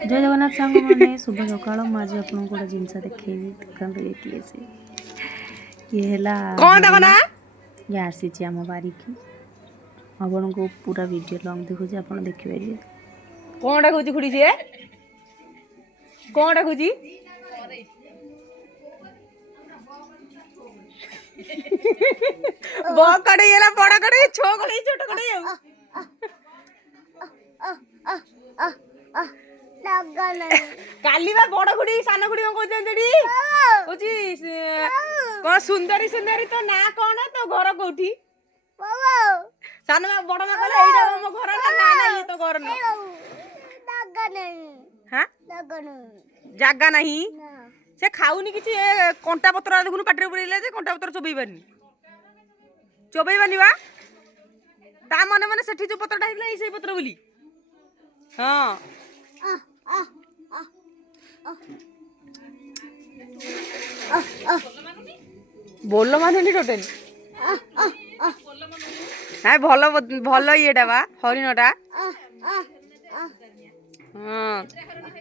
जय जगन्नाथ सांग मैंने शुभ सकाल मुझे आपन गोटे जिनस देखी देखते ये किए से ये है कौन देखो ना ये आसी आम बारिकी आपन को पूरा वीडियो लॉन्ग देखो आप देखिए कौन डाकुची खुड़ी जे कौन डाकुची बकड़े येला बड़ा कड़े छो कड़े छोट कड़े काली बा बड़ खुड़ी सान खुड़ी को कहते कोची कौन सुंदरी सुंदरी तो ना कौन तो घर कोठी सान बा बड़ मा कहले एइडा मो घर ना ना ना ये तो घर न जागा नहीं हां जागा नहीं से खाउनी किछि कंटा पत्र देखुनु पाटरे पुरैले जे कंटा पत्र चोबैबानी बा ता मने मने सेठी जो पत्रटा हिला एई से पत्र बोली हां बोल माने टोटल हां भलो भलो येडा बा हरिणटा हां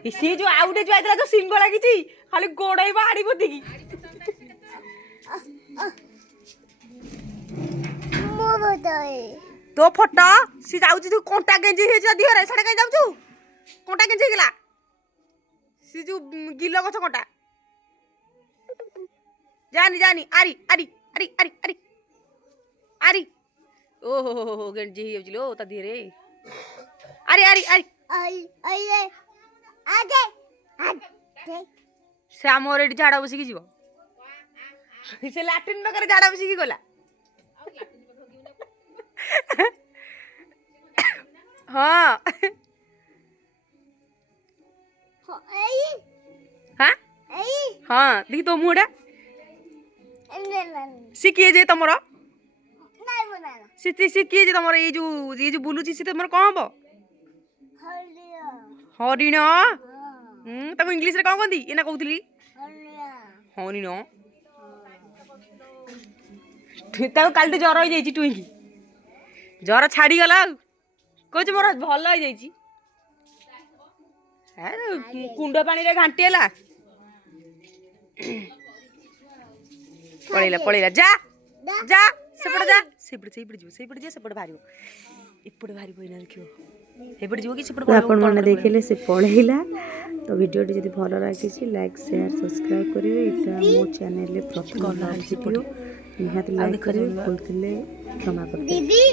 इसी जो आउटे जो आइतला जो सिंग लागिची खाली गोड़ाई बाड़ी बोती की तो फोटो सी जाउची तू कोंटा गेंजी हे जा दिहरे सडे कई जाउचू कोंटा गेंजी गेला सी जो गिलो गछ कोंटा जानी जानी आरी आरी आरी आरी आरी आरी ओ हो गेंजी हे जलो ता दिहरे आरी आरी आरी आई आई आजे आजे श्याम रेडी झाडा बसी की जीवो से लैट्रिन में करे झाडा बसी की गला हाँ हाँ हाँ देखी तो मुड़ा शिखिए जे तमरो शिखिए जे तमरो ये जो बुलुची से तमरो कौन हबो हरिण ताको इंग्लिश रे कौन कहंदी एना कहउतली हरिण ताको काल ज्वर हो जाई टुईकी ज्वर छाड़ी गला कह मोर भल हो जाई कुंड पानी रे घांटी हला पळेला पळेला जा जा सेपड़ जा सेपड़ जा सेपड़ भारियो इपड़ भारियो इना देखियो एपड़ जो कि सेपड़ आपण माने देखिले से पळेला तो वीडियो टी जदी भलो लागिछि लाइक शेयर सब्सक्राइब करिवे इटा मो चैनल रे प्रथम वीडियो निहात लाइक करिवे बोलतिले क्षमा कर दीदी